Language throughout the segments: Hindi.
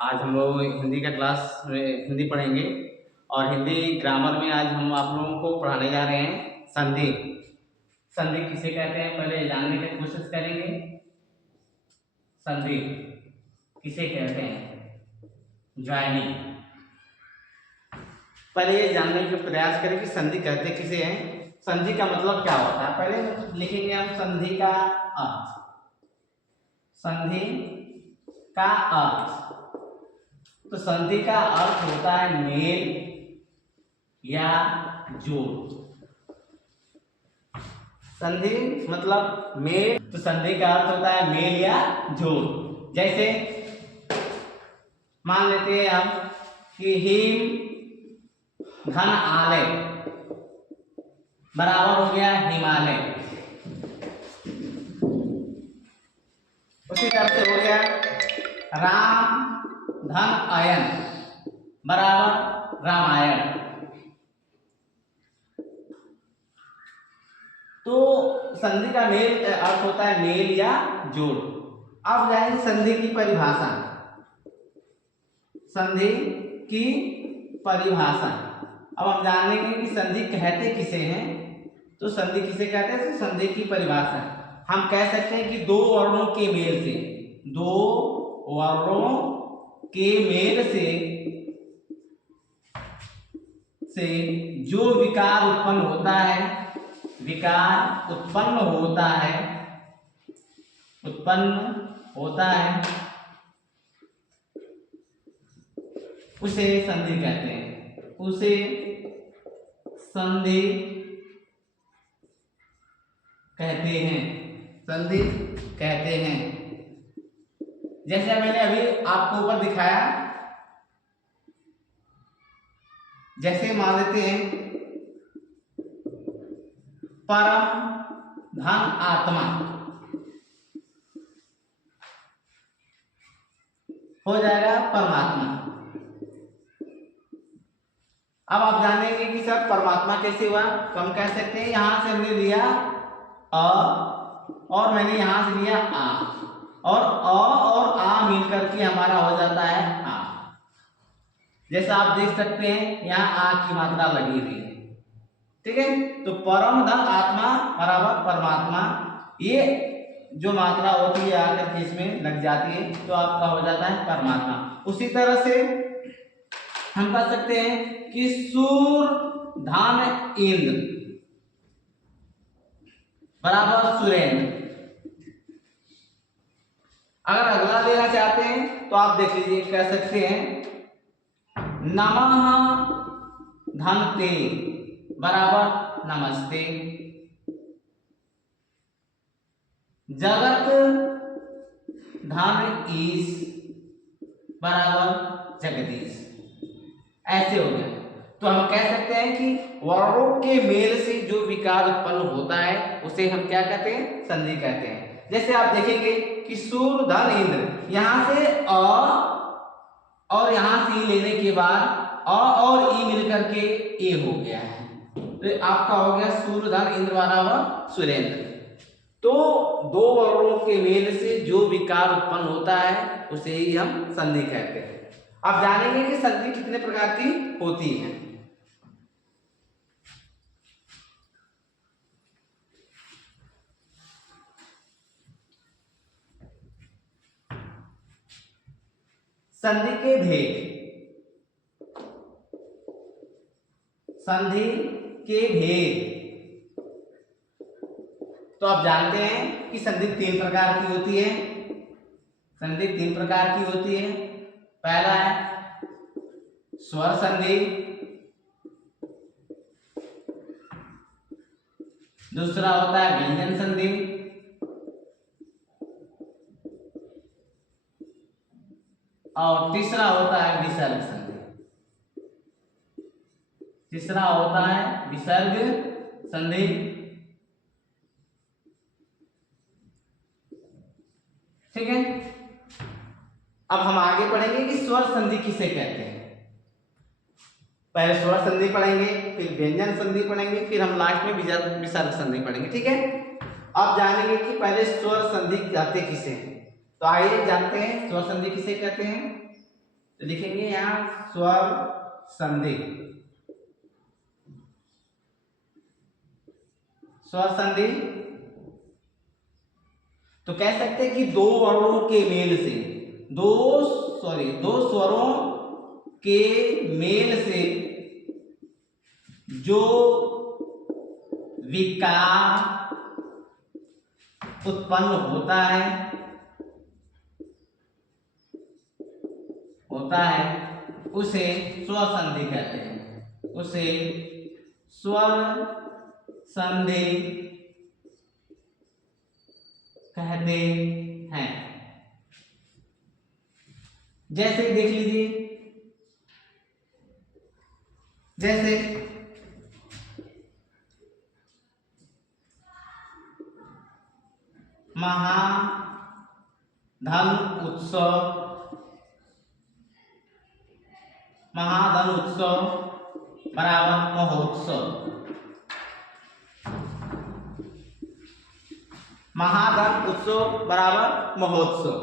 आज हम लोग हिंदी का क्लास में हिंदी पढ़ेंगे और हिंदी ग्रामर में आज हम आप लोगों को पढ़ाने जा रहे हैं संधि। संधि किसे कहते हैं पहले जानने की कोशिश करेंगे। संधि किसे कहते हैं? ज्वाइनिंग। पहले ये जानने का प्रयास करें कि संधि कहते किसे हैं, संधि का मतलब क्या होता है। पहले लिखेंगे हम संधि का अर्थ। संधि का अर्थ, तो संधि का अर्थ होता है मेल या जोड़। संधि मतलब मेल, तो संधि का अर्थ होता है मेल या जोड़। जैसे मान लेते हैं हम कि हिम धन आलय बराबर हो गया हिमालय। उसी तरह से हो गया राम धन अयन बराबर रामायण। तो संधि का मेल अर्थ होता है मेल या जोड़। अब जाएंगे संधि की परिभाषा। संधि की परिभाषा अब हम जानेंगे कि संधि कहते किसे हैं। तो संधि किसे कहते हैं, तो संधि की परिभाषा हम कह सकते हैं कि दो वर्णों के मेल से, दो वर्णों के मेल से जो विकार उत्पन्न होता है, विकार उत्पन्न होता है उसे संधि कहते हैं। उसे संधि कहते हैं, संधि कहते हैं। जैसे मैंने अभी आपको ऊपर दिखाया, जैसे मान लेते हैं परम धन आत्मा हो जाएगा परमात्मा। अब आप जानेंगे कि सर परमात्मा कैसे हुआ, तो हम कह सकते हैं यहां से हमने लिया अ और मैंने यहां से लिया आ, और अ और आ मिलकर के हमारा हो जाता है आ। जैसा आप देख सकते हैं यहाँ आ की मात्रा लगी हुई है, ठीक है। तो परम धन आत्मा बराबर परमात्मा, ये जो मात्रा होती है आकर के इसमें लग जाती है तो आपका हो जाता है परमात्मा। उसी तरह से हम कह सकते हैं कि सूर्य धन इंद्र बराबर सुरेंद्र। अगर अगला लेना चाहते हैं तो आप देख लीजिए, कह सकते हैं नमः धनते बराबर नमस्ते। जगत धन ईश बराबर जगदीश। ऐसे हो गया। तो हम कह सकते हैं कि वर्णों के मेल से जो विकार उत्पन्न होता है उसे हम क्या कहते हैं, संधि कहते हैं। जैसे आप देखेंगे कि सूर्य धन इंद्र, यहां से अ और यहां से ई लेने के बाद अ और ई मिलकर के ए हो गया है, तो आपका हो गया सूर्य धन इंद्र बराबर सुरेंद्र। तो दो वर्णों के मेल से जो विकार उत्पन्न होता है उसे ही हम संधि कहते हैं। अब जानेंगे कि संधि कितने प्रकार की होती है। संधि के भेद, संधि के भेद तो आप जानते हैं कि संधि तीन प्रकार की होती है। संधि तीन प्रकार की होती है। पहला है स्वर संधि, दूसरा होता है व्यंजन संधि, और तीसरा होता है विसर्ग संधि। तीसरा होता है विसर्ग संधि। ठीक है। अब हम आगे पढ़ेंगे कि स्वर संधि किसे कहते हैं। पहले स्वर संधि पढ़ेंगे, फिर व्यंजन संधि पढ़ेंगे, फिर हम लास्ट में विसर्ग संधि पढ़ेंगे, ठीक है। अब जानेंगे कि पहले स्वर संधि कहते किसे हैं। तो आइए जानते हैं स्वर संधि किसे कहते हैं। तो लिखेंगे यहाँ स्वर संधि। स्वर संधि तो कह सकते हैं कि दो वर्णों के मेल से, दो स्वरों के मेल से जो विकार उत्पन्न होता है उसे स्वर संधि कहते हैं। उसे स्वर संधि कहते हैं। जैसे देख लीजिए, जैसे महाधन उत्सव, महाधन उत्सव बराबर महोत्सव। महाधन उत्सव बराबर महोत्सव।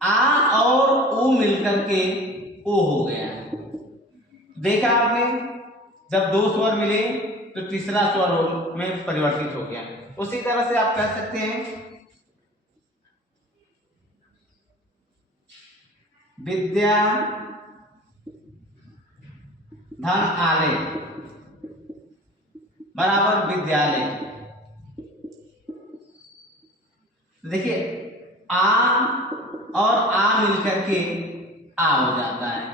आ और ऊ मिलकर के ओ हो गया। देखा आपने, जब दो स्वर मिले तो तीसरा स्वर में परिवर्तित हो गया। उसी तरह से आप कह सकते हैं विद्या धन आलय बराबर विद्यालय। देखिए आ और आ मिलकर के आ हो जाता है।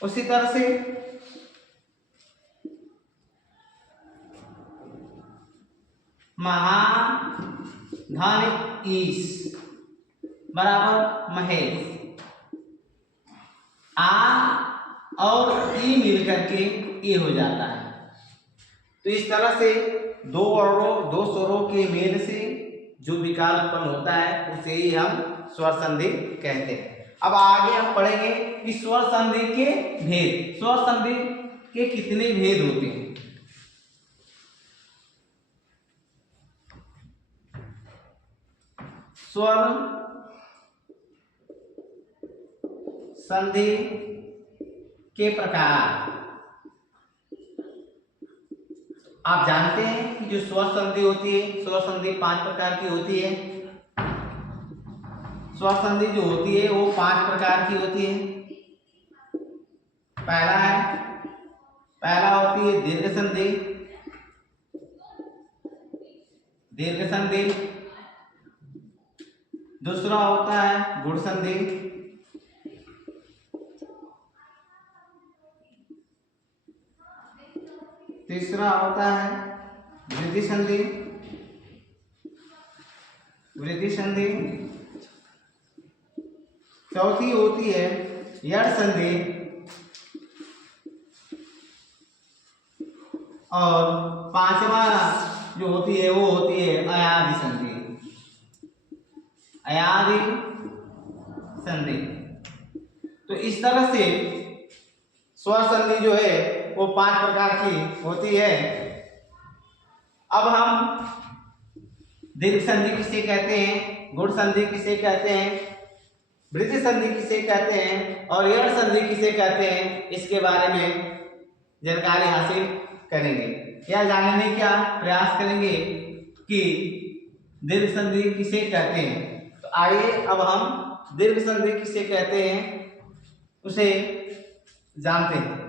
उसी तरह से महाधन ईश बराबर महेश। आ और ई मिलकर के ए हो जाता है। तो इस तरह से दो स्वरों के मेल से जो विकार उत्पन्न होता है उसे ही हम स्वर संधि कहते हैं। अब आगे हम पढ़ेंगे कि स्वर संधि के भेद। स्वर संधि के कितने भेद होते हैं। स्वर संधि के प्रकार आप जानते हैं कि जो स्वर संधि होती है, स्वर संधि 5 प्रकार की होती है। स्वर संधि जो होती है वो 5 प्रकार की होती है। पहला होती है दीर्घ संधि। दीर्घ संधि। दूसरा होता है गुण संधि। तीसरा होता है वृद्धि संधि। वृद्धि संधि। चौथी होती है यड़ संधि। और पांचवा जो होती है वो होती है अयादि संधि। अयादि संधि। तो इस तरह से स्वर संधि जो है वो 5 प्रकार की होती है। अब हम दीर्घ संधि किसे कहते हैं, गुण संधि किसे कहते हैं, वृद्धि संधि किसे कहते हैं और यड़ संधि किसे कहते हैं, इसके बारे में जानकारी हासिल करेंगे या जानने का प्रयास करेंगे कि दीर्घ संधि किसे कहते हैं। तो आइए अब हम दीर्घ संधि किसे कहते हैं उसे जानते हैं।